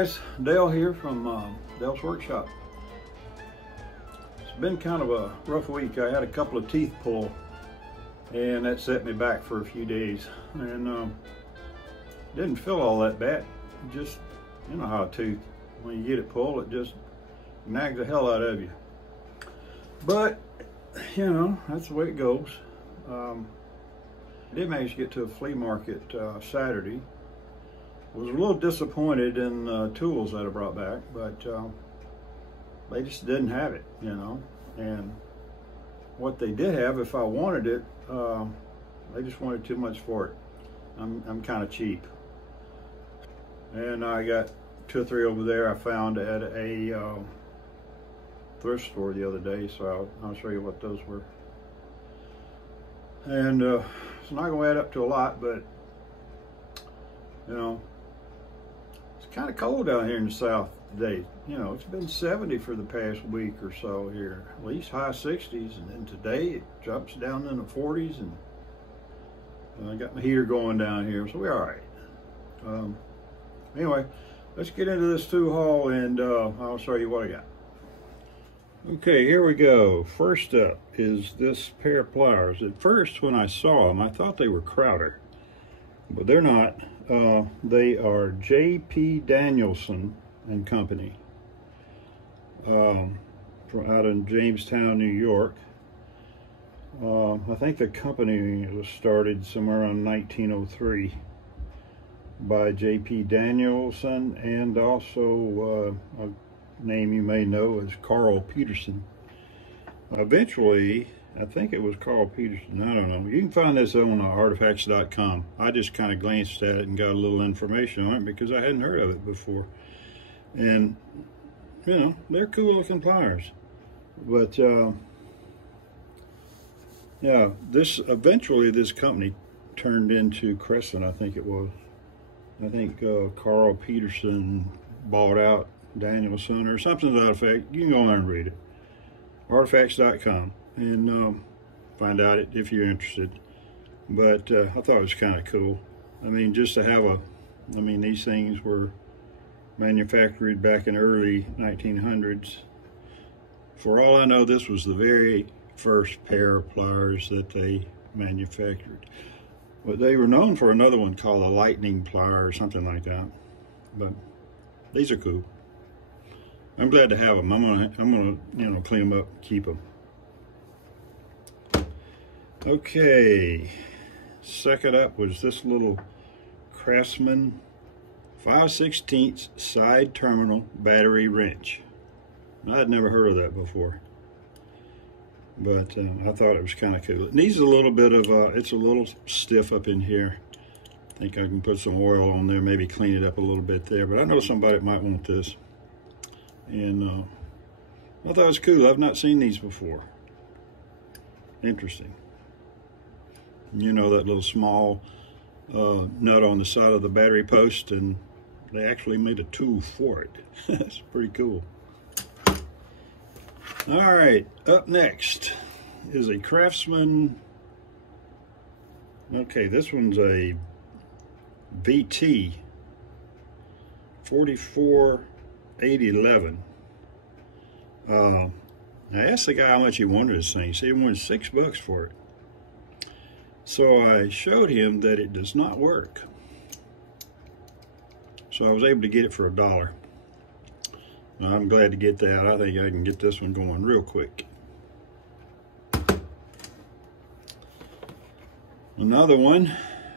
guys, Dale here from Dale's Workshop. It's been kind of a rough week. I had a couple of teeth pull and that set me back for a few days, and didn't feel all that bad. Just, you know how a tooth, when you get it pulled, it just nags the hell out of you. But you know, that's the way it goes. I did manage to get to a flea market Saturday. Was a little disappointed in tools that I brought back, but they just didn't have it, you know. And what they did have, if I wanted it, they just wanted too much for it. I'm kind of cheap, and I got 2 or 3 over there I found at a thrift store the other day, so I'll show you what those were. And it's not going to add up to a lot, but you know, it's kind of cold out here in the south today. You know, it's been 70 for the past week or so here, at least high 60s, and then today it drops down in the 40s, and I got my heater going down here, so we're all right. Anyway, let's get into this tool haul, and I'll show you what I got. Okay, here we go. First up is this pair of pliers. At first, when I saw them, I thought they were Crowder, but they're not. They are J.P. Danielson and Company, from out in Jamestown, New York. I think the company was started somewhere around 1903 by J.P. Danielson, and also a name you may know is Carl Peterson. Eventually, I think it was Carl Peterson, I don't know. You can find this on artifacts.com. I just kind of glanced at it and got a little information on it because I hadn't heard of it before. And, you know, they're cool looking pliers. But, yeah, eventually this company turned into Crescent, I think it was. I think Carl Peterson bought out Danielson or something to that effect. You can go there and read it. Artifacts.com and find out it if you're interested. But I thought it was kind of cool. I mean, just to have I mean, these things were manufactured back in early 1900s. For all I know, this was the very first pair of pliers that they manufactured. But they were known for another one called a lightning plier or something like that. But these are cool. I'm glad to have them. I'm gonna, you know, clean them up, keep them. Okay, second up was this little Craftsman 5/16 side terminal battery wrench. I'd never heard of that before, but I thought it was kind of cool. It needs a little bit of, it's a little stiff up in here. I think I can put some oil on there, maybe clean it up a little bit there, but I know somebody might want this. And I thought it was cool. I've not seen these before. Interesting. You know, that little small nut on the side of the battery post, and they actually made a tool for it. That's pretty cool. All right, up next is a Craftsman. Okay, this one's a VT 44-811. I asked the guy how much he wanted this thing. He said he wanted $6 for it. So I showed him that it does not work. So I was able to get it for $1. Now, I'm glad to get that. I think I can get this one going real quick. Another one.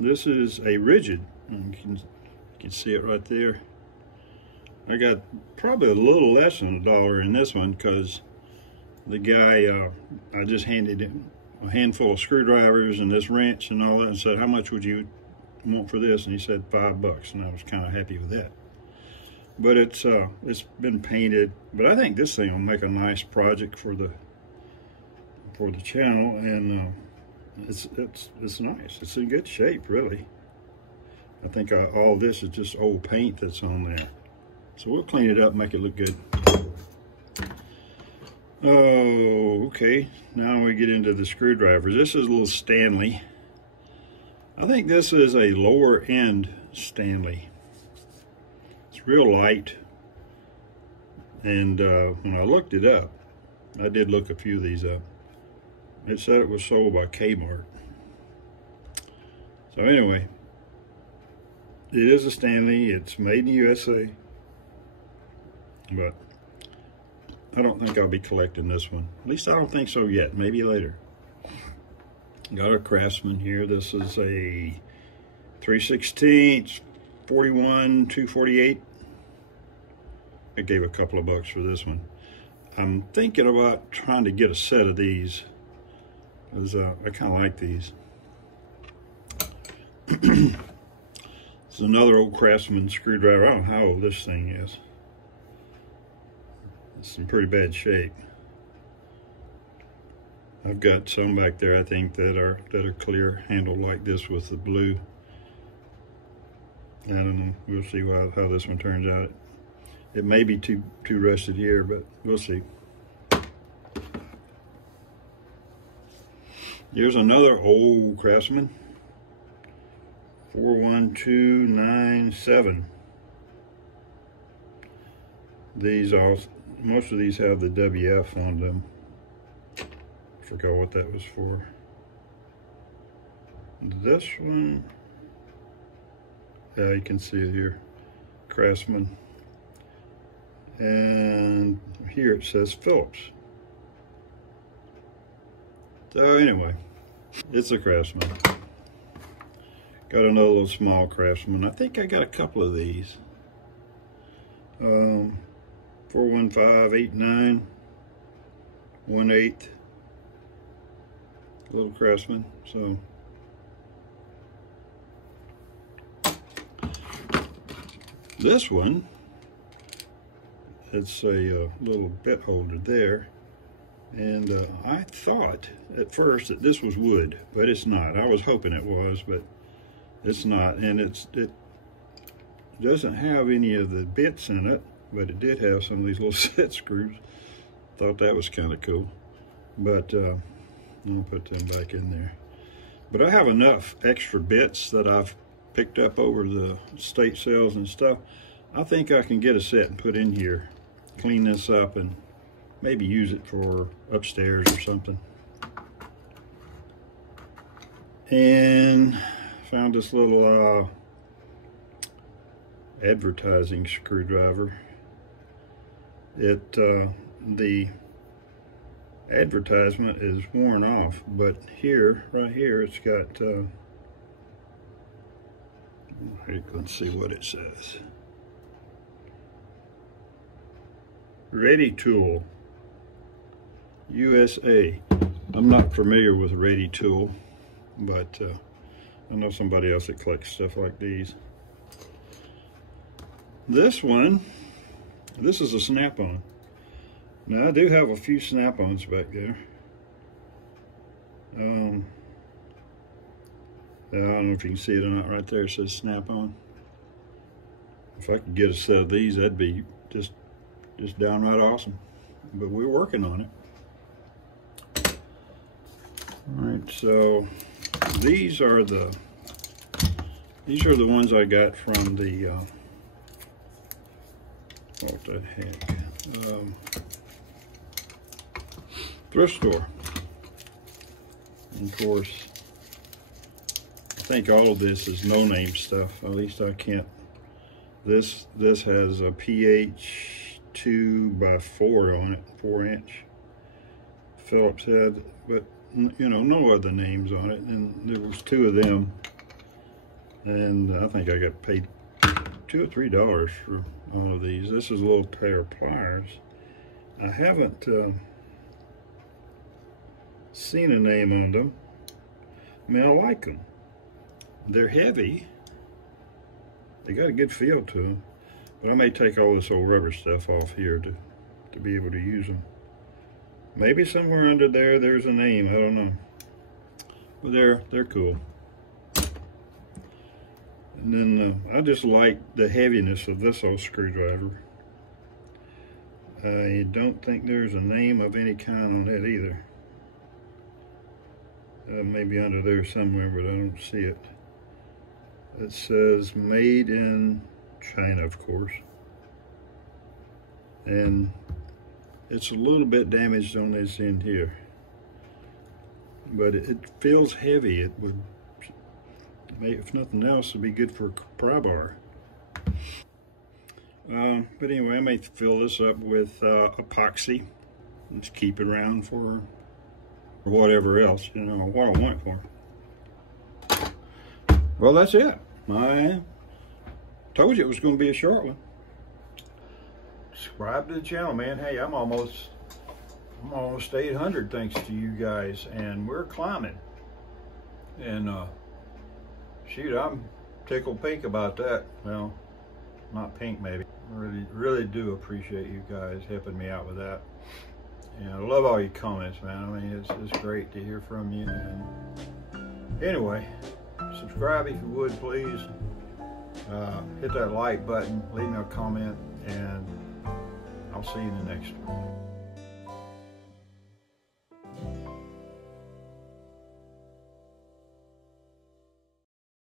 This is a rigid. You can see it right there. I got probably a little less than $1 in this one because the guy, I just handed him a handful of screwdrivers and this wrench and all that, and said, how much would you want for this? And he said $5, and I was kind of happy with that. But it's been painted, but I think this thing will make a nice project for the channel, and it's nice. It's in good shape, really. I think all this is just old paint that's on there. So we'll clean it up, make it look good. Oh, okay. Now we get into the screwdrivers. This is a little Stanley. I think this is a lower end Stanley. It's real light. And when I looked it up, I did look a few of these up. It said it was sold by Kmart. So anyway, it is a Stanley. It's made in the USA. But I don't think I'll be collecting this one. At least I don't think so yet. Maybe later. Got a Craftsman here. This is a 3/16, 41, 248. I gave a couple of bucks for this one. I'm thinking about trying to get a set of these, because I kind of like these. It's another old Craftsman screwdriver. I don't know how old this thing is. It's in pretty bad shape. I've got some back there, I think, that are clear, handled like this with the blue. I don't know. We'll see how this one turns out. It may be too rusted here, but we'll see. Here's another old Craftsman. 41297. Most of these have the WF on them. Forgot what that was for. This one, yeah, you can see it here, Craftsman. And here it says Phillips. So anyway, it's a Craftsman. Got another little small Craftsman. I think I got a couple of these. 41589, 1/8. Little Craftsman. So this one, it's a little bit holder there, and I thought at first that this was wood, but it's not. I was hoping it was, but it's not. And it doesn't have any of the bits in it, but it did have some of these little set screws. Thought that was kind of cool, but I'll put them back in there. But I have enough extra bits that I've picked up over the estate sales and stuff. I think I can get a set and put in here, clean this up, and maybe use it for upstairs or something. And found this little advertising screwdriver. The advertisement is worn off, but here, right here, it's got let's see what it says. Ready Tool USA. I'm not familiar with Ready Tool, but I know somebody else that collects stuff like these. This one, this is a snap-on. Now I do have a few snap-ons back there. I don't know if you can see it or not. Right there it says snap-on. If I could get a set of these, that'd be just downright awesome. But we're working on it. All right, so these are the ones I got from the what the heck, thrift store. And of course, I think all of this is no-name stuff. At least I can't. This has a pH 2x4 on it, 4-inch Phillips head, but you know, no other names on it. And there was two of them, and I think I got paid $2 or $3 for all of these. This is a little pair of pliers. I haven't seen a name on them. I mean, I like them. They're heavy. They got a good feel to them. But I may take all this old rubber stuff off here to be able to use them. Maybe somewhere under there, there's a name. I don't know. But they're cool. And then I just like the heaviness of this old screwdriver. I don't think there's a name of any kind on that either. Maybe under there somewhere, but I don't see it. It says made in China, of course. and it's a little bit damaged on this end here, but it feels heavy. It would, if nothing else, it'd be good for a pry bar. But anyway, I may fill this up with epoxy. Just keep it around for whatever else, you know, what I want it for. Well, that's it. I told you it was going to be a short one. Subscribe to the channel, man. Hey, I'm almost 800 thanks to you guys, and we're climbing. And shoot, I'm tickled pink about that. Well, not pink maybe. Really do appreciate you guys helping me out with that. And I love all your comments, man. I mean, it's great to hear from you. And anyway, subscribe if you would, please. Hit that like button, leave me a comment, and I'll see you in the next one.